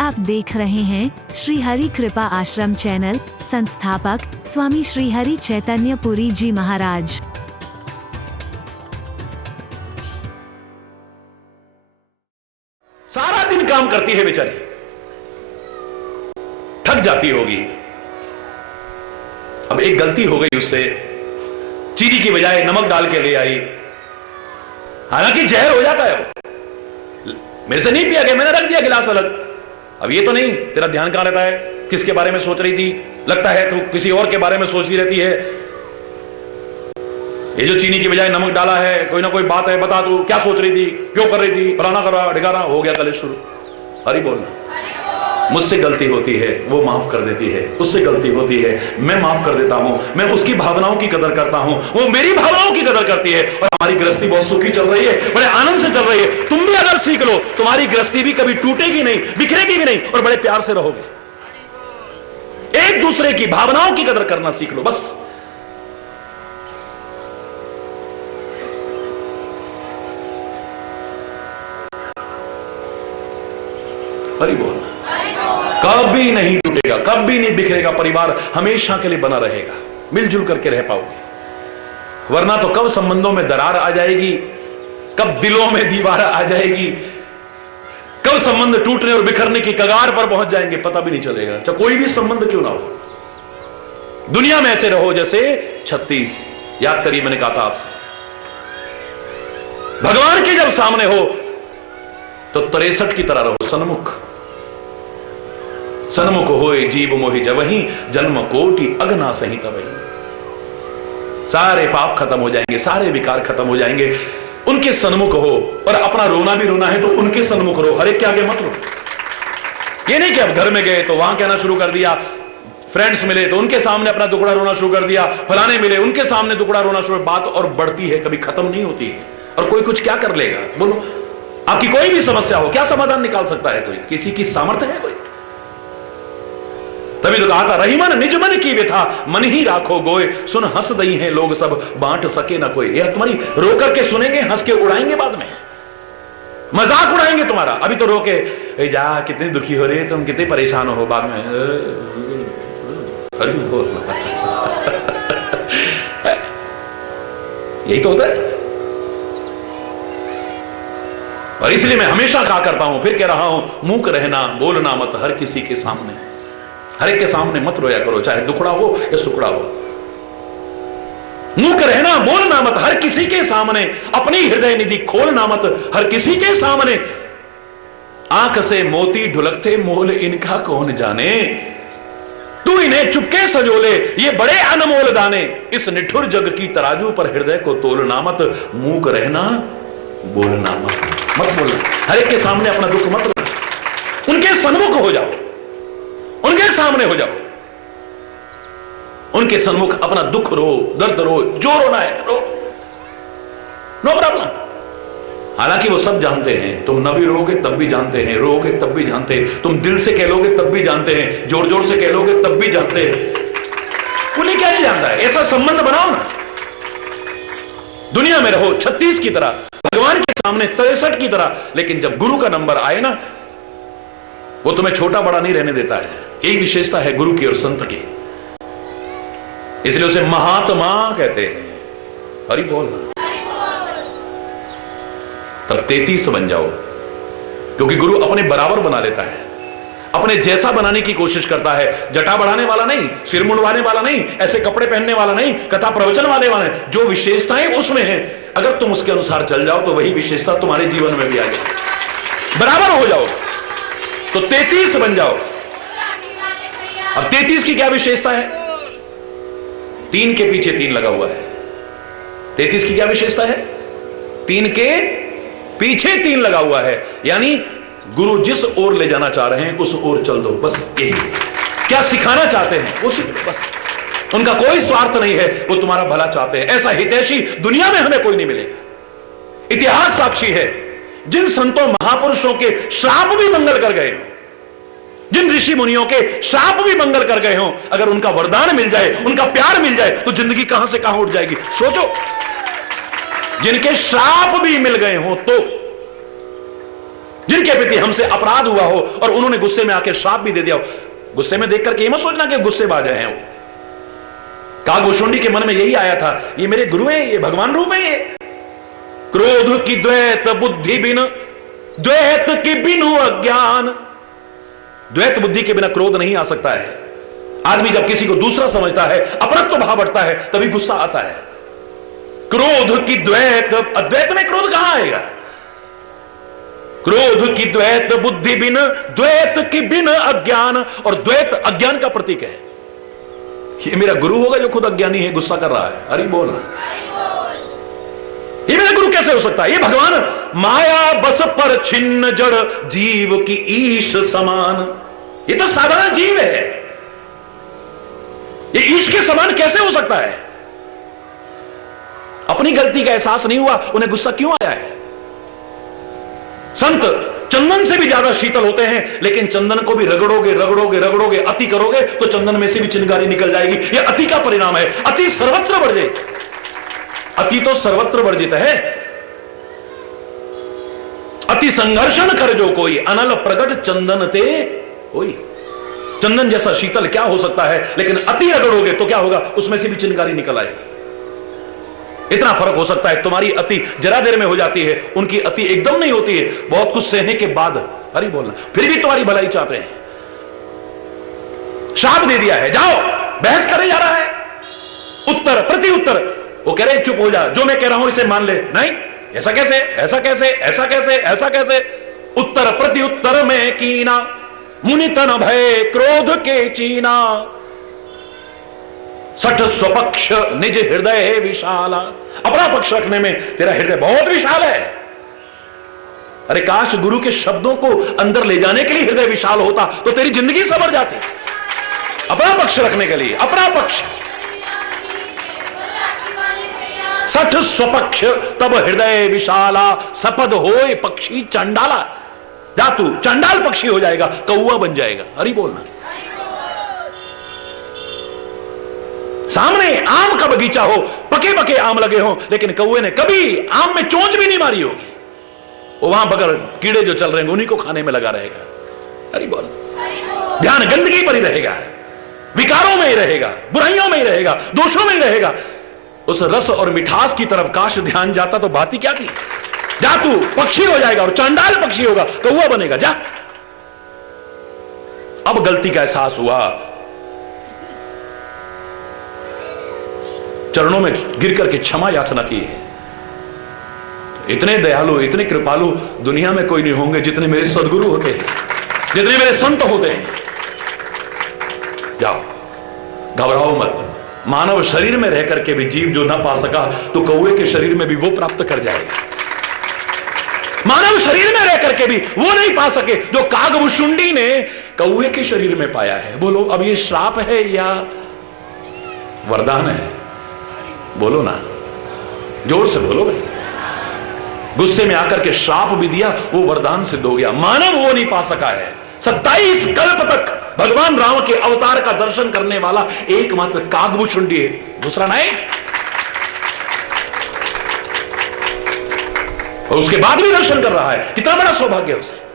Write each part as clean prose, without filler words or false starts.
आप देख रहे हैं श्री हरि कृपा आश्रम चैनल। संस्थापक स्वामी श्री हरि चैतन्य पुरी जी महाराज। सारा दिन काम करती है बेचारी, थक जाती होगी। अब एक गलती हो गई उससे, चीनी की बजाय नमक डाल के ले आई। हालांकि जहर हो जाता है वो। मेरे से नहीं पिया गया, मैंने रख दिया गिलास अलग। अब ये तो नहीं, तेरा ध्यान कहां रहता है? किसके बारे में सोच रही थी? लगता है तू किसी और के बारे में सोचती रहती है। ये जो चीनी की बजाय नमक डाला है, कोई ना कोई बात है, बता तू क्या सोच रही थी, क्यों कर रही थी? फलाना करा ढिकाना, हो गया कलेश शुरू। हरि बोलना। मुझसे गलती होती है, वो माफ कर देती है। उससे गलती होती है, मैं माफ कर देता हूं। मैं उसकी भावनाओं की कदर करता हूं, वो मेरी भावनाओं की कदर करती है। और हमारी गृहस्थी बहुत सुखी चल रही है, बड़े आनंद से चल रही है। तुम भी अगर सीख लो, तुम्हारी गृहस्थी भी कभी टूटेगी नहीं, बिखरेगी भी नहीं, और बड़े प्यार से रहोगे। एक दूसरे की भावनाओं की कदर करना सीख लो, बस। हरि बोल। कभी नहीं टूटेगा, कभी नहीं बिखरेगा। परिवार हमेशा के लिए बना रहेगा, मिलजुल करके रह पाओगे। वरना तो कब संबंधों में दरार आ जाएगी, कब दिलों में दीवार आ जाएगी, कब संबंध टूटने और बिखरने की कगार पर पहुंच जाएंगे, पता भी नहीं चलेगा। चाहे कोई भी संबंध क्यों ना हो, दुनिया में ऐसे रहो जैसे 36। याद करिए, मैंने कहा था आपसे, भगवान के जब सामने हो तो 63 की तरह रहो, सन्मुख। सन्मुख होए जीव मोहि जवहीं, जन्म कोटि अगना सही तबहि। सारे पाप खत्म हो जाएंगे, सारे विकार खत्म हो जाएंगे। उनके सन्मुख हो, और अपना रोना भी रोना है तो उनके सन्मुख रो, हर एक के आगे मत रो। ये नहीं कि अब घर में गए तो वहां कहना शुरू कर दिया, फ्रेंड्स मिले तो उनके सामने अपना दुखड़ा रोना शुरू कर दिया, फलाने मिले उनके सामने दुखड़ा रोना शुरू। बात और बढ़ती है, कभी खत्म नहीं होती है। और कोई कुछ क्या कर लेगा? बोलो, आपकी कोई भी समस्या हो, क्या समाधान निकाल सकता है कोई? किसी की सामर्थ्य है कोई? तभी तो कहा था, रही मन निज मन की व्यथा, मन ही राखो गोए, सुन हंस दई हैं लोग सब, बांट सके ना कोई। यह तुम्हारी रो करके सुनेंगे, हंस के उड़ाएंगे, बाद में मजाक उड़ाएंगे तुम्हारा। अभी तो रो के जा कितने दुखी हो रहे, तुम कितने परेशान हो, बाद में यही तो होता है। और इसलिए मैं हमेशा कहा करता हूं, फिर कह रहा हूं, मूक रहना, बोलना मत हर किसी के सामने। हर एक के सामने मत रोया करो, चाहे दुखड़ा हो या सुखड़ा हो। मूक रहना, बोलना मत हर किसी के सामने, अपनी हृदय निधि खोलना मत हर किसी के सामने। आंख से मोती ढुलकते मोल, इनका कौन जाने, तू इन्हें चुपके सजोले, ये बड़े अनमोल दाने। इस निठुर जग की तराजू पर हृदय को तोलना मत, मूक रहना, बोलना मत बोलना। हर एक के सामने अपना दुख मत रो, उनके सन्मुख हो जाओ, उनके सामने हो जाओ, उनके सन्मुख अपना दुख रो, दर्द रो, जो रोना है रो, नो प्रॉब्लम। हालांकि वो सब जानते हैं, तुम न भी रोगे तब भी जानते हैं, रोगे तब भी जानते हैं, तुम दिल से कह लोगे तब भी जानते हैं, जोर जोर से कह लोगे तब भी जानते हैं। उन्हें क्या नहीं जानता है? ऐसा संबंध बनाओ ना, दुनिया में रहो 36 की तरह, भगवान के सामने 63 की तरह। लेकिन जब गुरु का नंबर आए ना, वो तुम्हें छोटा बड़ा नहीं रहने देता है। एक विशेषता है गुरु की और संत की, इसलिए उसे महात्मा कहते हैं। हरि बोल। तब 33 बन जाओ, क्योंकि गुरु अपने बराबर बना लेता है, अपने जैसा बनाने की कोशिश करता है। जटा बढ़ाने वाला नहीं, सिर मुंडवाने वाला नहीं, ऐसे कपड़े पहनने वाला नहीं, कथा प्रवचन वाले वाले। जो विशेषताएं उसमें हैं, अगर तुम उसके अनुसार चल जाओ तो वही विशेषता तुम्हारे जीवन में भी आ जाए, बराबर हो जाओ। तो 33 बन जाओ। अब 33 की क्या विशेषता है? 3 के पीछे 3 लगा हुआ है। 33 की क्या विशेषता है? 3 के पीछे 3 लगा हुआ है। यानी गुरु जिस ओर ले जाना चाह रहे हैं उस ओर चल दो, बस यही। क्या सिखाना चाहते हैं उसी, बस। उनका कोई स्वार्थ नहीं है, वो तुम्हारा भला चाहते हैं। ऐसा हितैषी दुनिया में हमें कोई नहीं मिलेगा। इतिहास साक्षी है, जिन संतों महापुरुषों के श्राप भी मंगल कर गए, जिन ऋषि मुनियों के श्राप भी मंगल कर गए हों, अगर उनका वरदान मिल जाए, उनका प्यार मिल जाए, तो जिंदगी कहां से कहां उठ जाएगी। सोचो, जिनके श्राप भी मिल गए हों तो जिनके प्रति हमसे अपराध हुआ हो और उन्होंने गुस्से में आके श्राप भी दे दिया हो। गुस्से में देख करके ये मत सोचना कि गुस्सेबाज हैं वो। काकभूषुंडी के मन में यही आया था, ये मेरे गुरु हैं, ये भगवान रूप है। ये क्रोध की द्वैत बुद्धि बिन, द्वैत के बिनु अज्ञान। द्वैत बुद्धि के बिना क्रोध नहीं आ सकता है। आदमी जब किसी को दूसरा समझता है, अपरत्व भाव बढ़ता है, तभी गुस्सा आता है। क्रोध की द्वैत, अद्वैत में क्रोध कहां आएगा? क्रोध की द्वैत बुद्धि बिन, द्वैत की बिन अज्ञान। और द्वैत अज्ञान का प्रतीक है। ये मेरा गुरु होगा जो खुद अज्ञानी है, गुस्सा कर रहा है। हरि बोल। ये मेरा गुरु कैसे हो सकता है? ये भगवान माया बस पर छिन्न जड़ जीव की ईश समान। ये तो साधारण जीव है, ये ईश के समान कैसे हो सकता है? अपनी गलती का एहसास नहीं हुआ, उन्हें गुस्सा क्यों आया है? संत चंदन से भी ज्यादा शीतल होते हैं, लेकिन चंदन को भी रगड़ोगे रगड़ोगे रगड़ोगे, अति करोगे तो चंदन में से भी चिंगारी निकल जाएगी। यह अति का परिणाम है। अति सर्वत्र वर्जित, अति तो सर्वत्र वर्जित है। अति संघर्षण कर जो कोई, अनल प्रगट चंदन ते होई। चंदन जैसा शीतल क्या हो सकता है, लेकिन अति रगड़ोगे तो क्या होगा? उसमें से भी चिंगारी निकल आएगी। इतना फर्क हो सकता है। तुम्हारी अति जरा देर में हो जाती है, उनकी अति एकदम नहीं होती है, बहुत कुछ सहने के बाद। हरि बोलना, फिर भी तुम्हारी भलाई चाहते हैं। शाप दे दिया है, जाओ बहस करे जा रहा है, उत्तर प्रति उत्तर। वो कह रहे चुप हो जा, जो मैं कह रहा हूं इसे मान ले। नहीं, ऐसा कैसे, ऐसा कैसे, ऐसा कैसे, ऐसा कैसे? उत्तर प्रति उत्तर में कीना, मुनि तन भय क्रोध के चीना। सठ स्वपक्ष निज हृदय विशाला। अपना पक्ष रखने में तेरा हृदय बहुत विशाल है। अरे काश गुरु के शब्दों को अंदर ले जाने के लिए हृदय विशाल होता तो तेरी जिंदगी संवर जाती। अपना पक्ष रखने के लिए, अपना पक्ष। सठ स्वपक्ष तब हृदय विशाला, सपद होए पक्षी चंडाला। जा तू चंडाल पक्षी हो जाएगा, कौआ बन जाएगा। हरि बोलना। सामने आम का बगीचा हो, पके पके आम लगे हो, लेकिन कौए ने कभी आम में चोंच भी नहीं मारी होगी। वो वहां बगैर कीड़े जो चल रहे हैं उन्हीं को खाने में लगा रहेगा। हरि बोल। ध्यान गंदगी पर ही रहेगा, विकारों में ही रहेगा, बुराइयों में ही रहेगा, दोषों में ही रहेगा। उस रस और मिठास की तरफ काश ध्यान जाता तो बात ही क्या थी। जा तू पक्षी हो जाएगा और चांडाल पक्षी होगा, कौआ बनेगा। जा। अब गलती का एहसास हुआ, चरणों में गिर करके क्षमा याचना की है। इतने दयालु, इतने कृपालु दुनिया में कोई नहीं होंगे जितने मेरे सदगुरु होते हैं, जितने मेरे संत होते हैं। जाओ, घबराओ मत। मानव शरीर में रह करके भी जीव जो ना पा सका तो कौए के शरीर में भी वो प्राप्त कर जाएगा। मानव शरीर में रह करके भी वो नहीं पा सके जो काकभूषुंडी ने कौए के शरीर में पाया है। बोलो, अब ये श्राप है या वरदान है? बोलो ना, जोर से बोलो भाई। गुस्से में आकर के श्राप भी दिया, वो वरदान सिद्ध हो गया। मानव वो नहीं पा सका है। 27 कल्प तक भगवान राम के अवतार का दर्शन करने वाला एकमात्र काकभूषुंडी है, दूसरा नहीं। और उसके बाद भी दर्शन कर रहा है, कितना बड़ा सौभाग्य है उसे।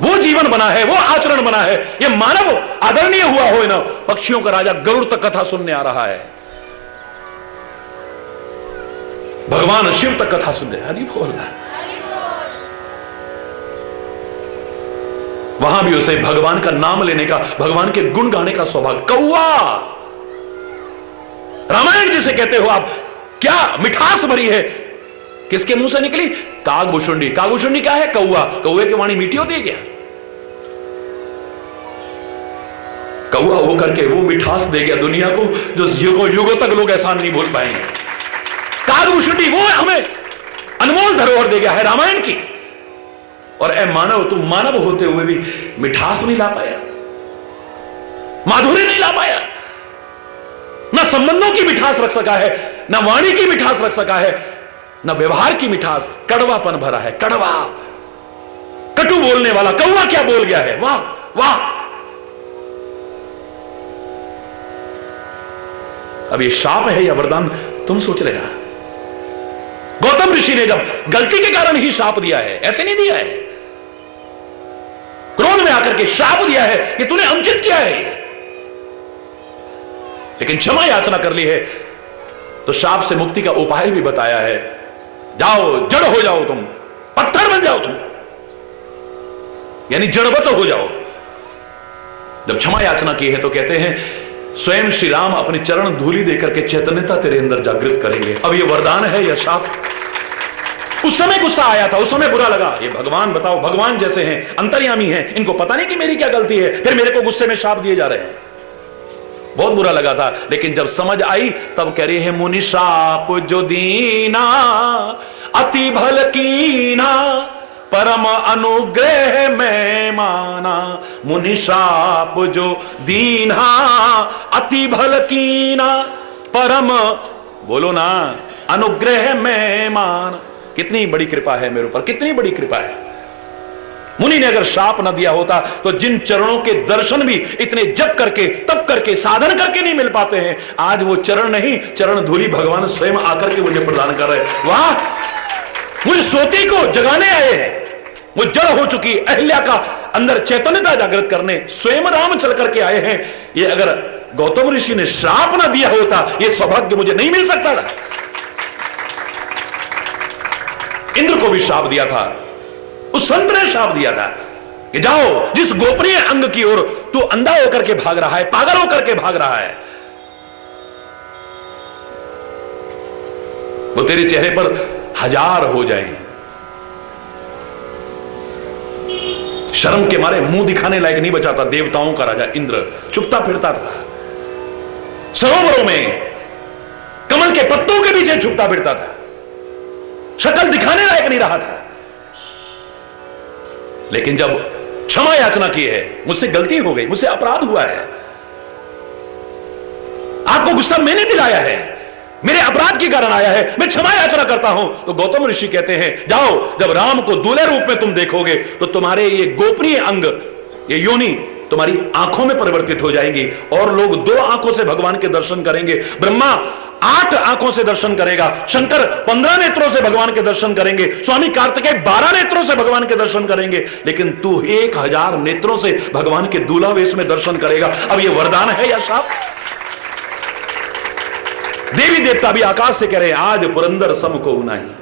वो जीवन बना है, वो आचरण बना है। ये मानव आदरणीय हुआ हो ना, पक्षियों का राजा गरुड़ तक कथा सुनने आ रहा है, भगवान शिव तक कथा सुनने। हरि बोल। वहां भी उसे भगवान का नाम लेने का, भगवान के गुण गाने का सौभाग्य। कौआ, रामायण जिसे कहते हो आप, क्या मिठास भरी है, किसके मुंह से निकली? काकभूषुंडी। काकभूषुंडी क्या है? कौआ। कौए की वाणी मीठी होती है क्या? कौआ होकर के वो मिठास दे गया दुनिया को जो युगों युगों तक लोग एहसान नहीं भूल पाएंगे। काकभूषुंडी वो हमें अनमोल धरोहर दे गया है रामायण की। और ए मानव, तुम मानव होते हुए भी मिठास नहीं ला पाया, माधुर्य नहीं ला पाया, ना संबंधों की मिठास रख सका है, ना वाणी की मिठास रख सका है, ना व्यवहार की मिठास। कड़वापन भरा है, कड़वा, कटु बोलने वाला कौवा क्या बोल गया है। वाह वाह। अब ये शाप है या वरदान, तुम सोच लेना। गौतम ऋषि ने जब गलती के कारण ही शाप दिया है, ऐसे नहीं दिया है, क्रोध में आकर के शाप दिया है कि तूने अनुचित किया है ये, लेकिन क्षमा याचना कर ली है तो शाप से मुक्ति का उपाय भी बताया है। जाओ, जड़ हो जाओ, तुम पत्थर बन जाओ, तुम यानी जड़वत हो जाओ। जब क्षमा याचना की है तो कहते हैं स्वयं श्री राम अपने चरण धूलि देकर के चैतन्यता तेरे अंदर जागृत करेंगे। अब ये वरदान है या शाप? उस समय गुस्सा आया था, उस समय बुरा लगा, ये भगवान बताओ, भगवान जैसे हैं, अंतर्यामी हैं, इनको पता नहीं कि मेरी क्या गलती है, फिर मेरे को गुस्से में शाप दिए जा रहे हैं। बहुत बुरा लगा था, लेकिन जब समझ आई तब कह रही है मुनि शाप जो दीना अति भल कीना परम अनुग्रह में माना। मुनि शाप जो दीना अति भल कीना परम, बोलो ना, अनुग्रह में मान। कितनी बड़ी कृपा है मेरे ऊपर, कितनी बड़ी कृपा है। मुनि ने अगर शाप न दिया होता तो जिन चरणों के दर्शन भी इतने जप करके तप करके साधन करके नहीं मिल पाते हैं, आज वो चरण नहीं, चरण धूलि भगवान स्वयं आकर के मुझे प्रदान कर रहे हैं। वाह, मुझे सोती को जगाने आए हैं, वो जड़ हो चुकी अहिल्या का अंदर चैतन्यता जागृत करने स्वयं राम चल करके आए हैं। ये अगर गौतम ऋषि ने श्राप न दिया होता, ये सौभाग्य मुझे नहीं मिल सकता था। इंद्र को भी शाप दिया था, उस संत ने शाप दिया था कि जाओ, जिस गोपनीय अंग की ओर तू अंधा होकर के भाग रहा है, पागल होकर के भाग रहा है, वो तेरे चेहरे पर 1000 हो जाए। शर्म के मारे मुंह दिखाने लायक नहीं बचा था। देवताओं का राजा इंद्र चुपता फिरता था, सरोवरों में कमल के पत्तों के पीछे छुपता फिरता था, शक्ल दिखाने लायक नहीं रहा था। लेकिन जब क्षमा याचना की है, मुझसे गलती हो गई, मुझसे अपराध हुआ है, आपको गुस्सा मैंने दिलाया है, मेरे अपराध के कारण आया है, मैं क्षमा याचना करता हूं, तो गौतम ऋषि कहते हैं जाओ, जब राम को दूल्हे रूप में तुम देखोगे तो तुम्हारे ये गोपनीय अंग, ये योनि तुम्हारी आंखों में परिवर्तित हो जाएंगी और लोग 2 आंखों से भगवान के दर्शन करेंगे। ब्रह्मा 8 आंखों से दर्शन करेगा, शंकर 15 नेत्रों से भगवान के दर्शन करेंगे, स्वामी कार्तिकेय 12 नेत्रों से भगवान के दर्शन करेंगे, लेकिन तू 1000 नेत्रों से भगवान के दूल्हा वेश में दर्शन करेगा। अब ये वरदान है या शाप? देवी देवता भी आकाश से कह रहे आज पुरंदर सम को नहीं।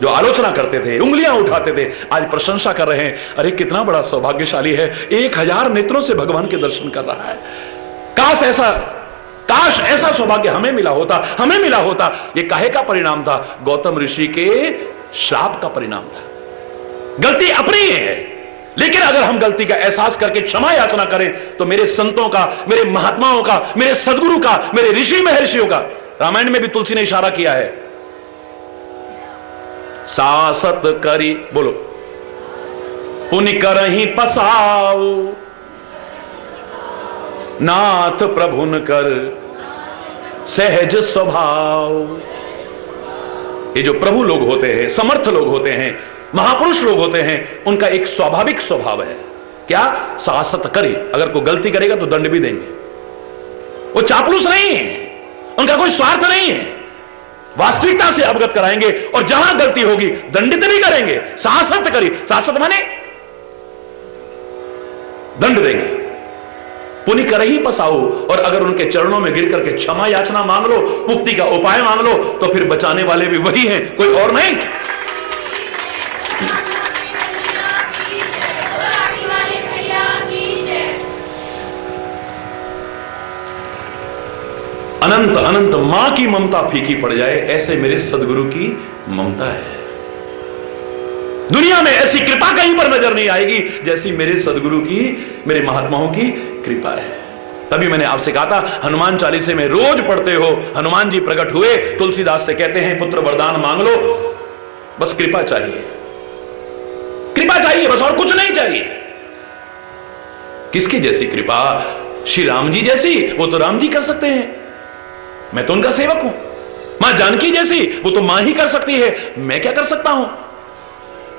जो आलोचना करते थे, उंगलियां उठाते थे, आज प्रशंसा कर रहे हैं, अरे कितना बड़ा सौभाग्यशाली है, 1000 नेत्रों से भगवान के दर्शन कर रहा है। काश ऐसा सौभाग्य हमें मिला होता, हमें मिला होता। ये काहे का परिणाम था? गौतम ऋषि के श्राप का परिणाम था। गलती अपनी है, लेकिन अगर हम गलती का एहसास करके क्षमा याचना करें तो मेरे संतों का, मेरे महात्माओं का, मेरे सदगुरु का, मेरे ऋषि महर्षियों का, रामायण में भी तुलसी ने इशारा किया है, सासत करी, बोलो, पुनि करहि पसाओ नाथ प्रभुन कर सहज स्वभाव। ये जो प्रभु लोग होते हैं, समर्थ लोग होते हैं, महापुरुष लोग होते हैं, उनका एक स्वाभाविक स्वभाव है, क्या? सासत करी, अगर कोई गलती करेगा तो दंड भी देंगे। वो चापलूस नहीं है, उनका कोई स्वार्थ नहीं है, वास्तविकता से अवगत कराएंगे और जहां गलती होगी दंडित भी करेंगे। सासत करी, सासत माने दंड देंगे। पुनि करहि पसाओ, और अगर उनके चरणों में गिर करके क्षमा याचना मांग लो, मुक्ति का उपाय मांग लो, तो फिर बचाने वाले भी वही हैं, कोई और नहीं। अनंत अनंत मां की ममता फीकी पड़ जाए, ऐसे मेरे सदगुरु की ममता है। दुनिया में ऐसी कृपा कहीं पर नजर नहीं आएगी जैसी मेरे सदगुरु की, मेरे महात्माओं की कृपा है। तभी मैंने आपसे कहा था, हनुमान चालीसे में रोज पढ़ते हो, हनुमान जी प्रकट हुए, तुलसीदास से कहते हैं पुत्र वरदान मांग लो, बस कृपा चाहिए, कृपा चाहिए, बस और कुछ नहीं चाहिए। किसकी जैसी कृपा? श्री राम जी जैसी, वो तो राम जी कर सकते हैं, मैं तो उनका सेवक हूं। मां जानकी जैसी, वो तो मां ही कर सकती है, मैं क्या कर सकता हूं?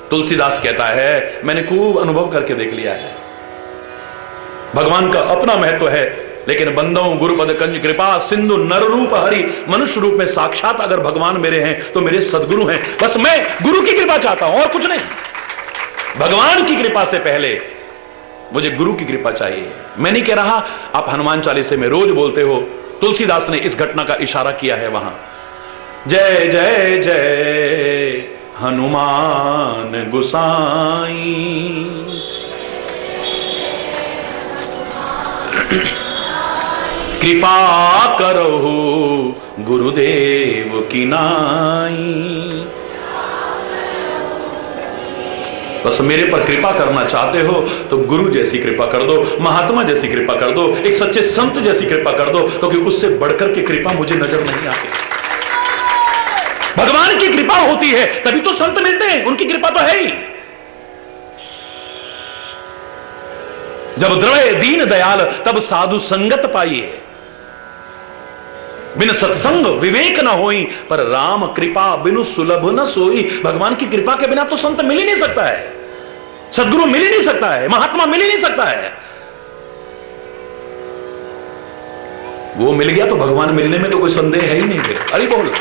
तुलसीदास कहता है, मैंने खूब अनुभव करके देख लिया है, भगवान का अपना महत्व है, लेकिन बंदों गुरुपद कंज कृपा सिंधु नर रूप हरि, मनुष्य रूप में साक्षात अगर भगवान मेरे हैं तो मेरे सदगुरु हैं। बस मैं गुरु की कृपा चाहता हूं और कुछ नहीं। भगवान की कृपा से पहले मुझे गुरु की कृपा चाहिए। मैं नहीं कह रहा आप हनुमान चालीसे में रोज बोलते हो, तुलसीदास ने इस घटना का इशारा किया है वहां, जय जय जय हनुमान गुसाई। कृपा करहु गुरुदेव की नाई। बस मेरे पर कृपा करना चाहते हो तो गुरु जैसी कृपा कर दो, महात्मा जैसी कृपा कर दो, एक सच्चे संत जैसी कृपा कर दो, क्योंकि उससे बढ़कर के कृपा मुझे नजर नहीं आती। भगवान की कृपा होती है तभी तो संत मिलते हैं, उनकी कृपा तो है ही। जब द्रवय दीन दयाल तब साधु संगत पाइए, बिन सत्संग विवेक न होई, पर राम कृपा बिनु सुलभ न सोई। भगवान की कृपा के बिना तो संत मिल ही नहीं सकता है, सदगुरु मिल ही नहीं सकता है, महात्मा मिल ही नहीं सकता है। वो मिल गया तो भगवान मिलने में तो कोई संदेह है ही नहीं फिर। अरे बोल,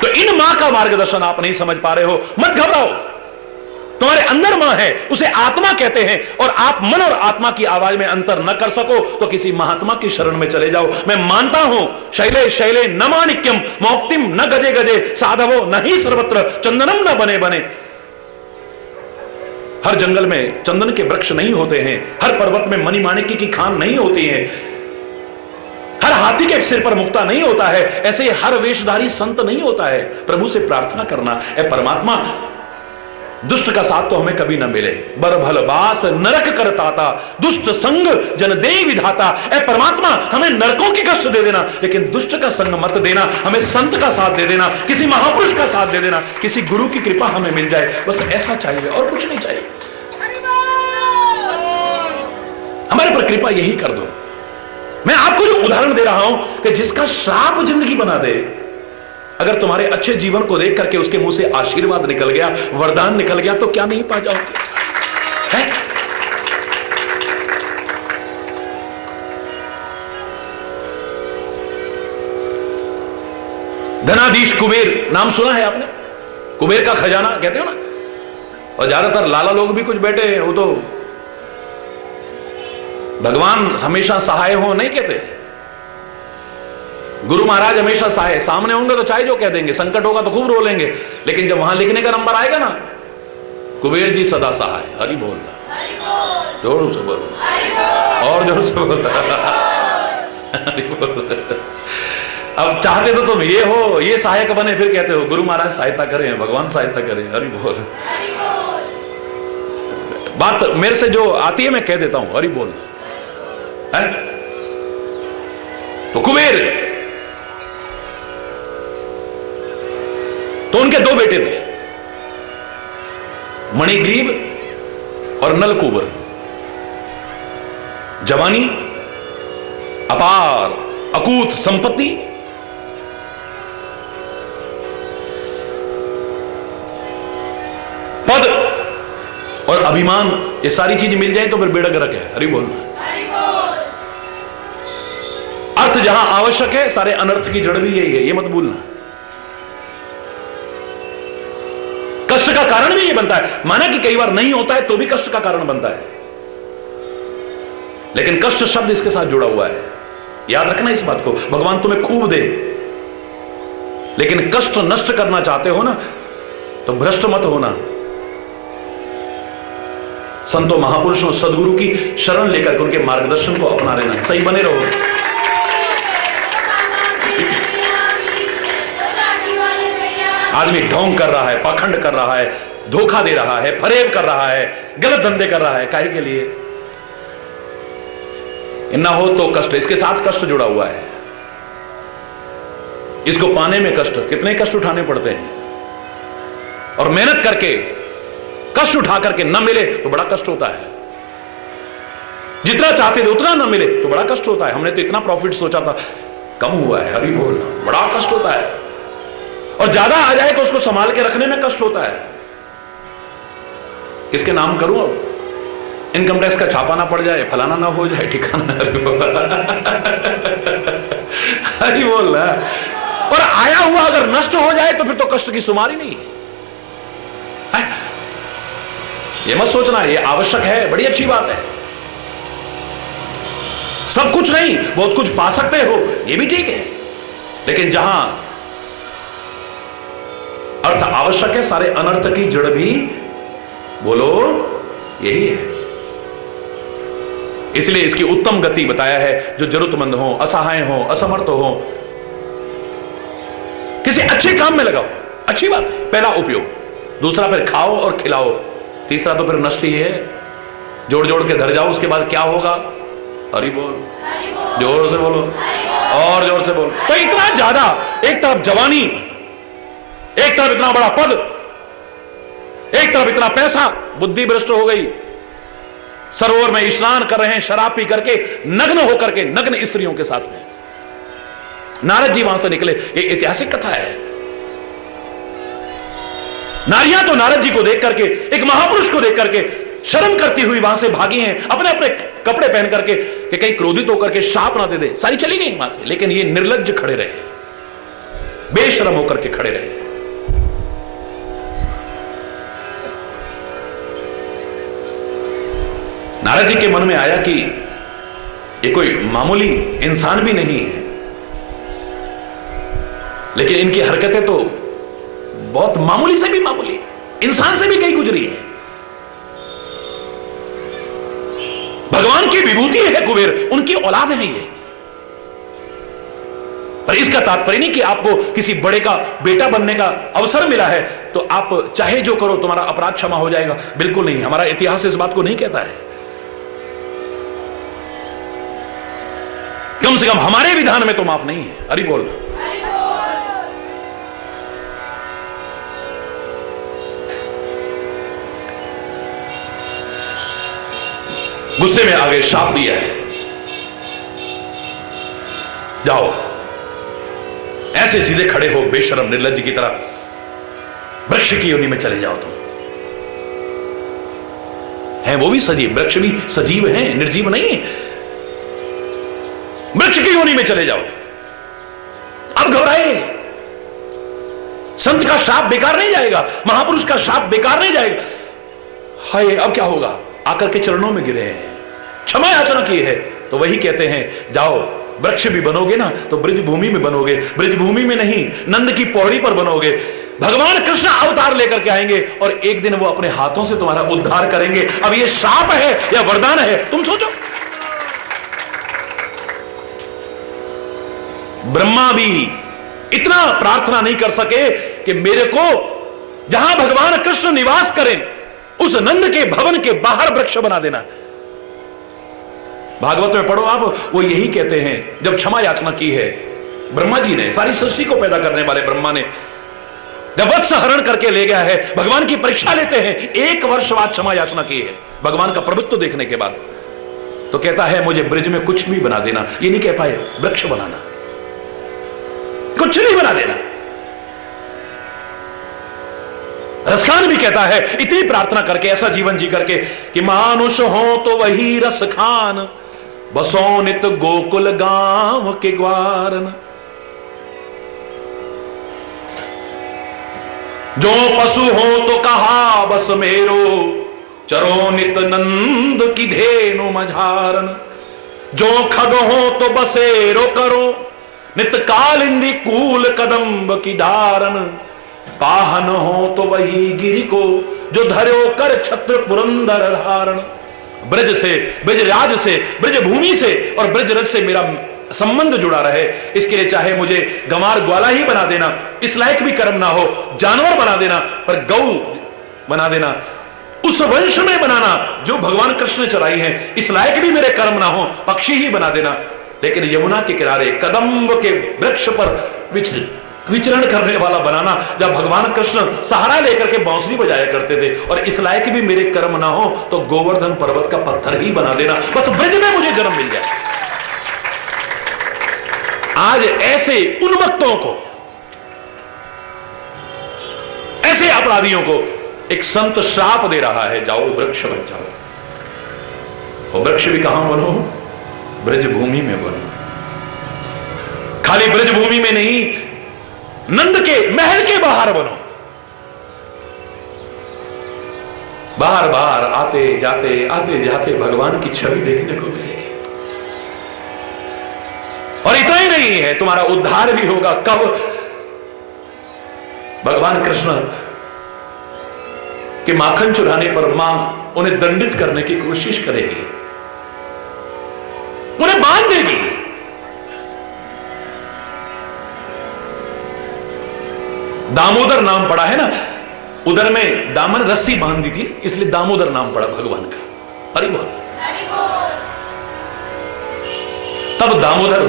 तो इन मां का मार्गदर्शन आप नहीं समझ पा रहे हो, मत घबराओ। तुम्हारे अंदर मां है, उसे आत्मा कहते हैं, और आप मन और आत्मा की आवाज में अंतर न कर सको तो किसी महात्मा की शरण में चले जाओ। मैं मानता हूं शैले शैले न माणिक्यम मौक्तिम न गजे गजे साधवो नहीं सर्वत्र चंदनम न बने बने। हर जंगल में चंदन के वृक्ष नहीं होते हैं, हर पर्वत में मणिमाणिक्य की खान नहीं होती है, हर हाथी के सिर पर मुक्ता नहीं होता है, ऐसे ही हर वेशधारी संत नहीं होता है। प्रभु से प्रार्थना करना, ए परमात्मा दुष्ट का साथ तो हमें कभी न मिले, बर भल बास नरक करताता, दुष्ट संग जन दे विधाता। ए परमात्मा हमें नरकों के कष्ट दे देना, लेकिन दुष्ट का संग मत देना, हमें संत का साथ दे देना, किसी महापुरुष का साथ दे देना, किसी गुरु की कृपा हमें मिल जाए, बस ऐसा चाहिए और कुछ नहीं चाहिए। हमारे पर कृपा यही कर दो। मैं आपको जो उदाहरण दे रहा हूं कि जिसका श्राप जिंदगी बना दे, अगर तुम्हारे अच्छे जीवन को देख करके उसके मुंह से आशीर्वाद निकल गया, वरदान निकल गया, तो क्या नहीं पा जाओगे? है? धनाधीश कुबेर नाम सुना है आपने? कुबेर का खजाना कहते हो ना। और ज्यादातर लाला लोग भी कुछ बैठे हैं, वो तो भगवान हमेशा सहाय हो नहीं कहते। गुरु महाराज हमेशा सहाय, सामने होंगे तो चाहे जो कह देंगे, संकट होगा तो खूब रोलेंगे, लेकिन जब वहां लिखने का नंबर आएगा ना, कुबेर जी सदा सहाय। हरि बोल, जोर से बोल, और जोर से बोल, हरि बोल। अब चाहते तो तुम ये हो, ये सहायक बने, फिर कहते हो गुरु महाराज सहायता करें, भगवान सहायता करें। हरि बोल। बात मेरे से जो आती है मैं कह देता हूं, हरि बोल है? तो कुबेर, तो उनके दो बेटे थे, मणिग्रीव और नलकूबर। जवानी, अपार अकूत संपत्ति, पद और अभिमान, ये सारी चीज मिल जाए तो फिर बेड़ा गर्क है। हरि बोलना। अर्थ जहां आवश्यक है, सारे अनर्थ की जड़ भी यही है, ये मत भूलना। कष्ट का कारण भी ये बनता है, माना कि कई बार नहीं होता है तो भी कष्ट का कारण बनता है, लेकिन कष्ट शब्द इसके साथ जुड़ा हुआ है। याद रखना इस बात को। भगवान तुम्हें खूब दे, लेकिन कष्ट नष्ट करना चाहते हो ना, तो भ्रष्ट मत होना। संतों महापुरुषों सदगुरु की शरण लेकर उनके मार्गदर्शन को अपना लेना, सही बने रहो। आदमी ढोंग कर रहा है, पाखंड कर रहा है, धोखा दे रहा है, फरेब कर रहा है, गलत धंधे कर रहा है, काहे के लिए? ना हो तो कष्ट, इसके साथ कष्ट जुड़ा हुआ है। इसको पाने में कष्ट, कितने कष्ट उठाने पड़ते हैं, और मेहनत करके कष्ट उठा करके न मिले तो बड़ा कष्ट होता है। जितना चाहते थे उतना न मिले तो बड़ा कष्ट होता है। हमने तो इतना प्रॉफिट सोचा था, कम हुआ है, हरि बोलना, बड़ा कष्ट होता है। और ज्यादा आ जाए तो उसको संभाल के रखने में कष्ट होता है। किसके नाम करूं अब? इनकम टैक्स का छापा ना पड़ जाए, फलाना ना हो जाए, ठिकाना। हरी बोल रहा। और आया हुआ अगर नष्ट हो जाए तो फिर तो कष्ट की शुमारी नहीं है। ये मत सोचना ये आवश्यक है, बड़ी अच्छी बात है। सब कुछ नहीं, बहुत कुछ पा सकते हो, ये भी ठीक है, लेकिन जहां अर्थ आवश्यक है, सारे अनर्थ की जड़ भी बोलो यही है। इसलिए इसकी उत्तम गति बताया है, जो जरूरतमंद हो, असहाय हो, असमर्थ हो, किसी अच्छे काम में लगाओ, अच्छी बात है, पहला उपयोग। दूसरा फिर खाओ और खिलाओ, तीसरा तो फिर नष्ट ही है, जोड़ जोड़ के धर जाओ, उसके बाद क्या होगा? हरि बोल, जोर से बोलो और जोर से बोलो। तो इतना ज्यादा, एक तरफ जवानी, एक तरफ इतना बड़ा पद, एक तरफ इतना पैसा, बुद्धि भ्रष्ट हो गई। सरोवर में स्नान कर रहे हैं शराब पी करके, नग्न होकर के, नग्न स्त्रियों के साथ में। नारद जी वहां से निकले, ये ऐतिहासिक कथा है। नारियां तो नारद जी को देख करके, एक महापुरुष को देख करके शर्म करती हुई वहां से भागी हैं, अपने अपने कपड़े पहन करके, कि कहीं क्रोधित होकर के शाप ना दे दे, सारी चली गई वहां से। लेकिन ये निर्लज्ज खड़े रहे, बेशरम होकर के खड़े रहे। नारद जी के मन में आया कि ये कोई मामूली इंसान भी नहीं है, लेकिन इनकी हरकतें तो बहुत मामूली से भी मामूली, इंसान से भी कहीं गुजरी है। भगवान की विभूति है कुबेर, उनकी औलाद है ये। पर इसका तात्पर्य नहीं कि आपको किसी बड़े का बेटा बनने का अवसर मिला है तो आप चाहे जो करो तुम्हारा अपराध क्षमा हो जाएगा, बिल्कुल नहीं। हमारा इतिहास इस बात को नहीं कहता है। कम से कम हमारे विधान में तो माफ नहीं है। हरि बोल। गुस्से में आगे शाप दिया है, जाओ ऐसे सीधे खड़े हो बेशरम निर्लज्ज की तरह, वृक्ष की योनि में चले जाओ। तुम है वो भी सजीव, वृक्ष भी सजीव है, निर्जीव नहीं है। वृक्ष की योनि में चले जाओ। अब घबराए, संत का शाप बेकार नहीं जाएगा, महापुरुष का शाप बेकार नहीं जाएगा। हाय अब क्या होगा? आकर के चरणों में गिरे हैं, क्षमा याचना की है, तो वही कहते हैं जाओ वृक्ष भी बनोगे ना तो ब्रज भूमि में बनोगे, ब्रज भूमि में नहीं नंद की पौड़ी पर बनोगे। भगवान कृष्ण अवतार लेकर के आएंगे और एक दिन वो अपने हाथों से तुम्हारा उद्धार करेंगे। अब ये शाप है या वरदान है, तुम सोचो। ब्रह्मा भी इतना प्रार्थना नहीं कर सके कि मेरे को जहां भगवान कृष्ण निवास करें उस नंद के भवन के बाहर वृक्ष बना देना। भागवत में पढ़ो आप, वो यही कहते हैं जब क्षमा याचना की है ब्रह्मा जी ने, सारी सृष्टि को पैदा करने वाले ब्रह्मा ने, जब वत्स हरण करके ले गया है, भगवान की परीक्षा लेते हैं, 1 वर्ष बाद क्षमा याचना की है भगवान का प्रभुत्व देखने के बाद, तो कहता है मुझे ब्रज में कुछ भी बना देना। ये नहीं कह पाए वृक्ष बनाना, कुछ नहीं बना देना। रसखान भी कहता है इतनी प्रार्थना करके, ऐसा जीवन जी करके कि मानुष हो तो वही रस खान, बसो नित गोकुल गांव के ग्वारन। जो पशु हो तो कहा बस मेरो, चरो नित नंद की धेनु मझारन। जो खग हो तो बसेरो करो, नित कालिंदी कूल कदम्ब की डारन। पाहन हो तो वही गिरि को, जो धर्यो कर छत्र पुरंदर धारण। ब्रज से, ब्रजराज से, ब्रज भूमि से और ब्रजरज से मेरा संबंध जुड़ा रहे, इसके लिए चाहे मुझे गंवार ग्वाला ही बना देना, इस लायक भी कर्म ना हो, जानवर बना देना, पर गौ बना देना, उस वंश में बनाना जो भगवान कृष्ण ने चराई है, इस लायक भी मेरे कर्म ना हो, पक्षी ही बना देना। लेकिन यमुना के किनारे कदम्ब के वृक्ष पर विचरण करने वाला बनाना, जब भगवान कृष्ण सहारा लेकर के बांसुरी बजाया करते थे, और इस लायक भी मेरे कर्म ना हो तो गोवर्धन पर्वत का पत्थर ही बना देना, बस ब्रज में मुझे जन्म मिल जाए। आज ऐसे उन्मत्तों को, ऐसे अपराधियों को एक संत श्राप दे रहा है, जाओ वृक्ष बन जाओ। और वृक्ष भी कहां बनो? ब्रज भूमि में बनो। खाली ब्रज भूमि में नहीं, नंद के महल के बाहर बनो। बार बार आते जाते भगवान की छवि देखने को मिलेगी। और इतना ही नहीं है, तुम्हारा उद्धार भी होगा। कब? भगवान कृष्ण के माखन चुराने पर मां उन्हें दंडित करने की कोशिश करेगी, उन्हें बांध देगी। दामोदर नाम पड़ा है ना, उधर में दामन रस्सी बांध दी थी, इसलिए दामोदर नाम पड़ा भगवान का। हरि बोल। तब दामोदर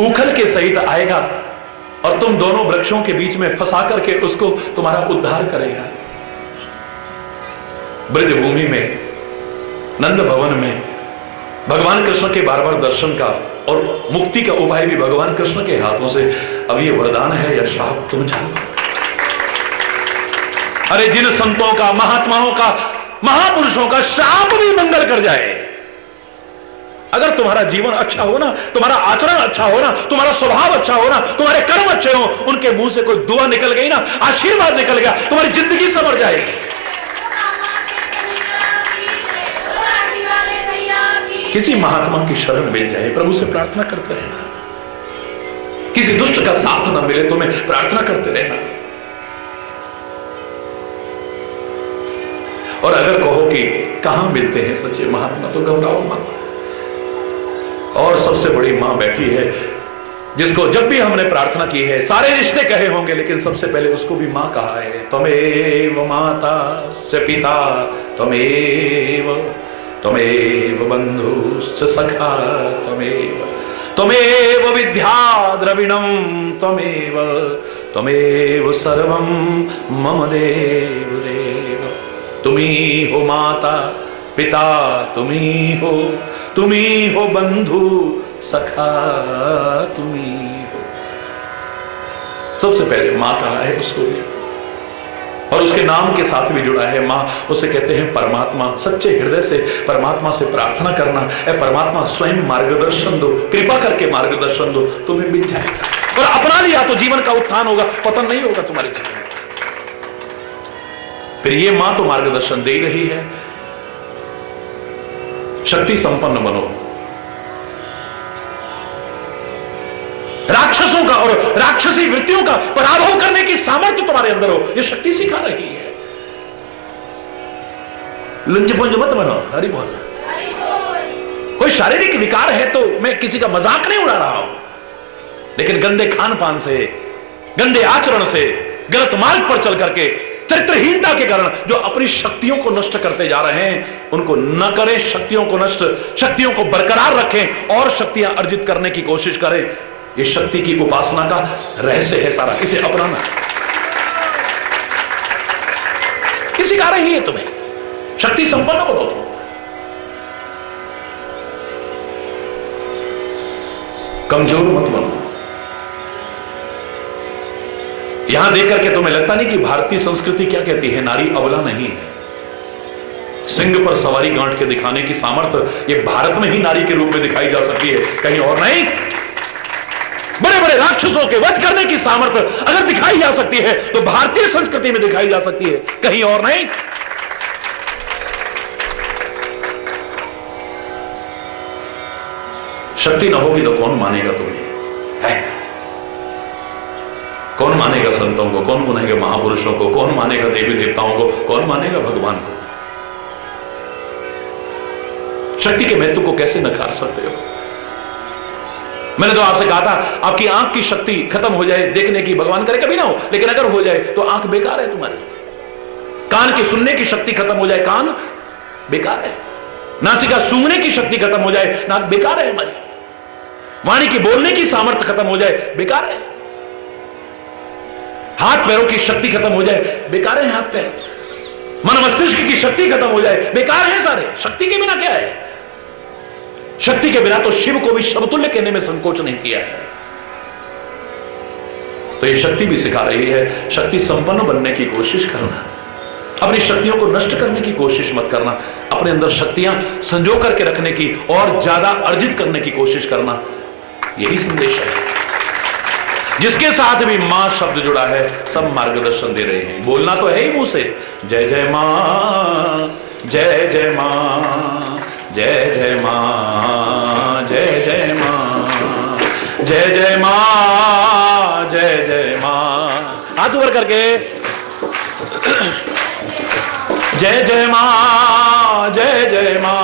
उखल के सहित आएगा और तुम दोनों वृक्षों के बीच में फंसा करके उसको तुम्हारा उद्धार करेगा। ब्रज भूमि में, नंद भवन में भगवान कृष्ण के बार बार दर्शन का और मुक्ति का उपाय भी भगवान कृष्ण के हाथों से। अब ये वरदान है या श्राप, तुम जानो। अरे जिन संतों का, महात्माओं का, महापुरुषों का श्राप भी मंगल कर जाए। अगर तुम्हारा जीवन अच्छा हो ना, तुम्हारा आचरण अच्छा हो ना, तुम्हारा स्वभाव अच्छा हो ना, तुम्हारे कर्म अच्छे हो, उनके मुंह से कोई दुआ निकल गई ना, आशीर्वाद निकल गया, तुम्हारी जिंदगी संवर जाएगी। किसी महात्मा की शरण मिल जाए, प्रभु से प्रार्थना करते रहना। किसी दुष्ट का साथ न मिले, तुम्हें प्रार्थना करते रहना। और अगर कहो कि कहां मिलते हैं सच्चे महात्मा, तो घबराओ मत। और सबसे बड़ी मां बैठी है, जिसको जब भी हमने प्रार्थना की है, सारे रिश्ते कहे होंगे, लेकिन सबसे पहले उसको भी मां कहा है। त्वमेव माता से पिता, त्वमेव बंधु से सखा, त्वमेव विद्या द्रविणम, त्वमेव सर्वम मम देव देव। तुम्ही हो माता पिता, तुम्ही हो बंधु सखा, तुम्ही हो। सबसे पहले मां कहा है उसको भी, और उसके नाम के साथ भी जुड़ा है मां। उसे कहते हैं परमात्मा। सच्चे हृदय से परमात्मा से प्रार्थना करना, ऐ परमात्मा स्वयं मार्गदर्शन दो, कृपा करके मार्गदर्शन दो, तुम्हें मिल जाएगा। और अपना लिया तो जीवन का उत्थान होगा, पतन नहीं होगा तुम्हारे जीवन में। फिर ये मां तो मार्गदर्शन दे रही है। शक्ति संपन्न बनो। राक्षसों का और राक्षसी वृत्तियों का पराभव करने की सामर्थ्य तुम्हारे अंदर हो, यह शक्ति सिखा रही है। लुंजपुंज मत बनो। हरि बोल। कोई शारीरिक विकार है तो मैं किसी का मजाक नहीं उड़ा रहा हूं, लेकिन गंदे खान पान से, गंदे आचरण से, गलत मार्ग पर चल करके, चरित्रहीनता के कारण जो अपनी शक्तियों को नष्ट करते जा रहे हैं, उनको न करें। शक्तियों को नष्ट, शक्तियों को बरकरार रखें और शक्तियां अर्जित करने की कोशिश करें। ये शक्ति की उपासना का रहस्य है सारा, इसे अपनाना। ये सिखा रही है तुम्हें। शक्ति संपन्न बनो तुम। कमजोर मत बनो। यहां देख करके तुम्हें लगता नहीं कि भारतीय संस्कृति क्या कहती है, नारी अबला नहीं है। सिंह पर सवारी गांठ के दिखाने की सामर्थ्य ये भारत में ही नारी के रूप में दिखाई जा सकती है, कहीं और नहीं। बड़े बड़े राक्षसों के वध करने की सामर्थ्य अगर दिखाई जा सकती है तो भारतीय संस्कृति में दिखाई जा सकती है, कहीं और नहीं। शक्ति न होगी तो कौन मानेगा तुम्हें? है कौन मानेगा संतों को? कौन मानेगा महापुरुषों को? कौन मानेगा देवी देवताओं को? कौन मानेगा भगवान को? शक्ति के महत्व को कैसे नकार सकते हो? मैंने तो आपसे कहा था, आपकी आंख की शक्ति खत्म हो जाए देखने की, भगवान करे कभी ना हो, लेकिन अगर हो जाए तो आंख बेकार है तुम्हारी। कान की सुनने की शक्ति खत्म हो जाए, कान बेकार है। नासिका सूंघने की शक्ति खत्म हो जाए, नाक बेकार है हमारी। वाणी की बोलने की सामर्थ्य खत्म हो जाए, बेकार है। हाथ पैरों की शक्ति खत्म हो जाए, बेकार है हाथ पैर। मन मस्तिष्क की शक्ति खत्म हो जाए, बेकार है सारे। शक्ति के बिना क्या है? शक्ति के बिना तो शिव को भी समतुल्य कहने में संकोच नहीं किया है। तो ये शक्ति भी सिखा रही है, शक्ति संपन्न बनने की कोशिश करना, अपनी शक्तियों को नष्ट करने की कोशिश मत करना, अपने अंदर शक्तियां संजो करके रखने की और ज्यादा अर्जित करने की कोशिश करना। यही संदेश है। जिसके साथ भी मां शब्द जुड़ा है सब मार्गदर्शन दे रहे हैं। बोलना तो है ही मुंह से, जय जय मां, जय जय मां, जय जय मां, जय जय मां, जय जय मां, जय जय मां। हाथ ऊपर करके जय जय मां, जय जय मां,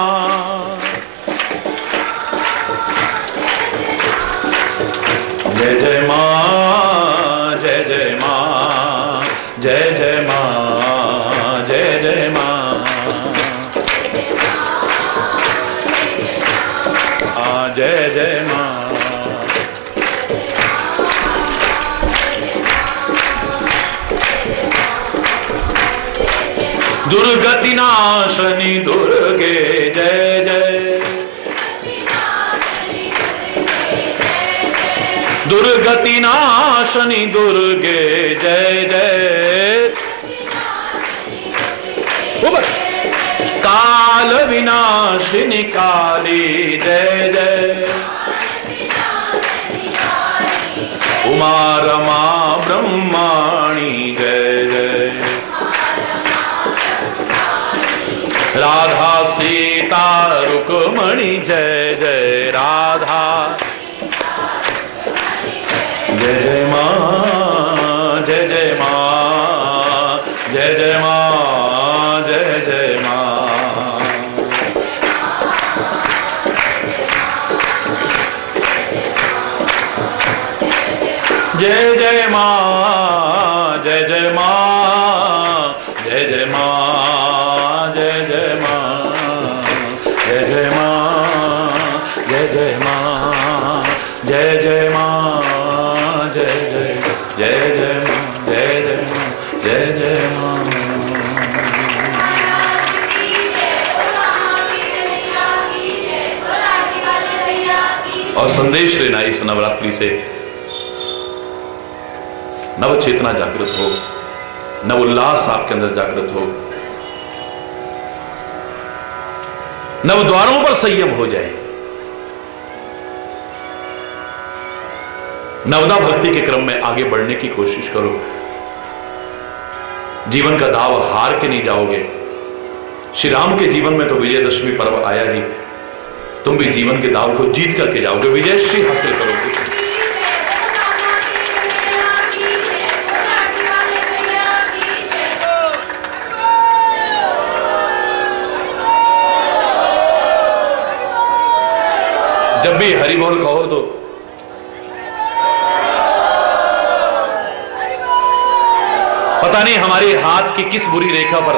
जय जय मां, जय जय मां, जय जय मां, जय जय मां, जय जय मां। दुर्गति नाशनी दुर्गे जय जय, दुर्गति नाशनी दुर्गे जय जय, काल विनाशिनी काली जय जय, उमा रमा ब्रह्माणी जय जय, राधा सीता रुक्मणी जय जय, राधा जय जय मां, जय जय मां, जय जय मां, जय जय मां, जय जय मां, जय जय मां, जय जय मां, जय जय मां, जय जय मां, जय जय मां, जय जय मां, जय जय, जय जय मां, जय जय मां, जय जय मां। और संदेश लेना इस नवरात्रि से, नव चेतना जागृत हो, नव उल्लास आपके अंदर जागृत हो, नव द्वारों पर संयम हो जाए, नवदा भक्ति के क्रम में आगे बढ़ने की कोशिश करो। जीवन का दाव हार के नहीं जाओगे। श्री राम के जीवन में तो विजयदशमी पर्व आया ही, तुम भी जीवन के दाव को जीत करके जाओगे, विजयश्री हासिल करोगे। जब भी हरि बोल कहो तो पता नहीं हमारे हाथ की किस बुरी रेखा पर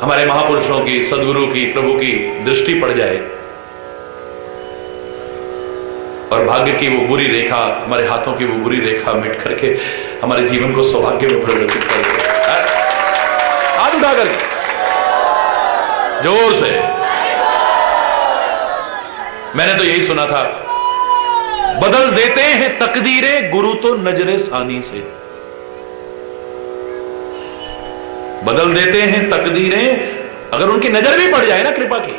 हमारे महापुरुषों की, सदगुरु की, प्रभु की दृष्टि पड़ जाए और भाग्य की वो बुरी रेखा, हमारे हाथों की वो बुरी रेखा मिट करके हमारे जीवन को सौभाग्य में परिवर्तित कर दे। हाथ उठा करके जोर से। मैंने तो यही सुना था, बदल देते हैं तकदीरें गुरु तो नजरे सानी से, बदल देते हैं तकदीरें, अगर उनकी नजर भी पड़ जाए ना कृपा की,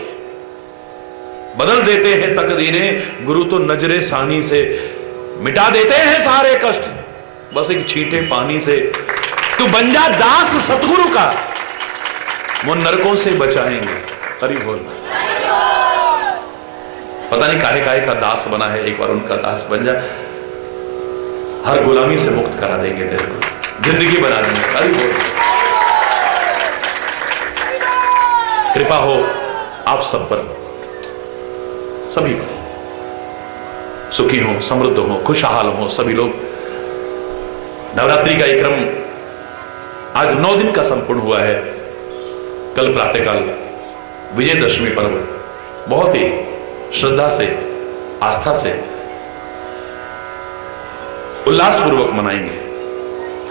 बदल देते हैं तकदीरें गुरु तो नजरे सानी से, मिटा देते हैं सारे कष्ट बस एक छींटे पानी से। तू बन जा दास सतगुरु का, वो नरकों से बचाएंगे। हरि बोल। पता नहीं काहे काहे का दास बना है, एक बार उनका दास बन जा, हर गुलामी से मुक्त करा देंगे तेरे को, जिंदगी बना देंगे। हरि बोल। कृपा हो आप सब पर, सभी पर, सुखी हो, समृद्ध हो, खुशहाल हो सभी लोग। नवरात्रि का एक क्रम आज 9 दिन का संपूर्ण हुआ है। कल प्रातःकाल विजयदशमी पर्व बहुत ही श्रद्धा से, आस्था से, उल्लासपूर्वक मनाएंगे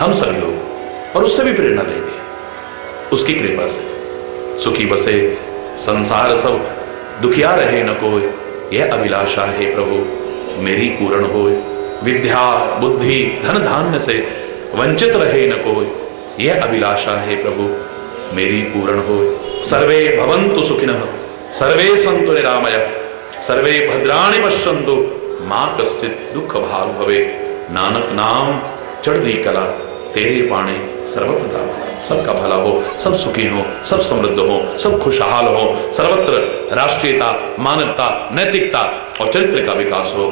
हम सभी लोग, और उससे भी प्रेरणा लेंगे उसकी कृपा से। सुखी बसे संसार सब, दुखिया रहे न कोई, यह अभिलाषा है प्रभु मेरी पूर्ण होए। विद्या बुद्धि धन धान्य से वंचित रहे न कोई, यह अभिलाषा है प्रभु मेरी पूर्ण हो। सर्वे भवन्तु सुखिनः, सर्वे सन्तु निरामयः, सर्वे भद्राणि पश्यन्तु, मां कश्चित् दुख भाग भवे। नानक नाम चढ़दी कला, तेरे पाणे सर्वत्र दान। सबका भला हो, सब सुखी हो, सब समृद्ध हो, सब खुशहाल हो, सर्वत्र राष्ट्रीयता, मानवता, नैतिकता और चरित्र का विकास हो,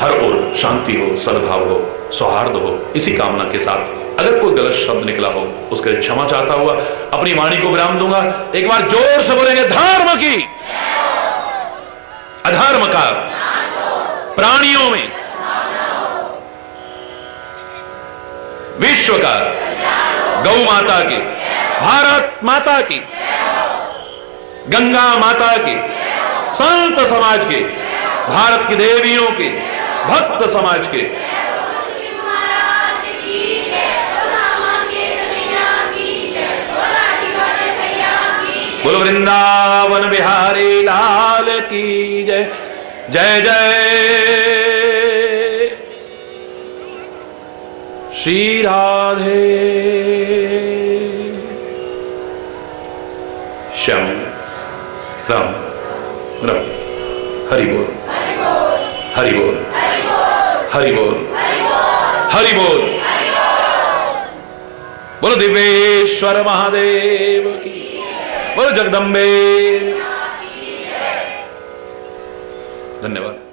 हर ओर शांति हो, सद्भाव हो, सौहार्द हो। इसी कामना के साथ अगर कोई गलत शब्द निकला हो उसके लिए क्षमा चाहता हुआ अपनी वाणी को विराम दूंगा। एक बार जोर से बोलेंगे, धर्म की अधर्म का प्राणियों में, विश्व का, गौ माता की, भारत माता की, गंगा माता की, संत समाज के, भारत की देवियों के, भक्त समाज के, बोलो वृंदावन बिहारी लाल की जय। जय जय श्री राधे श्याम राम राम। हरि बोल, हरि बोल, हरि बोल, हरि बोल। बोलो दिव्येश्वर महादेव की, बोलो जगदम्बे। धन्यवाद।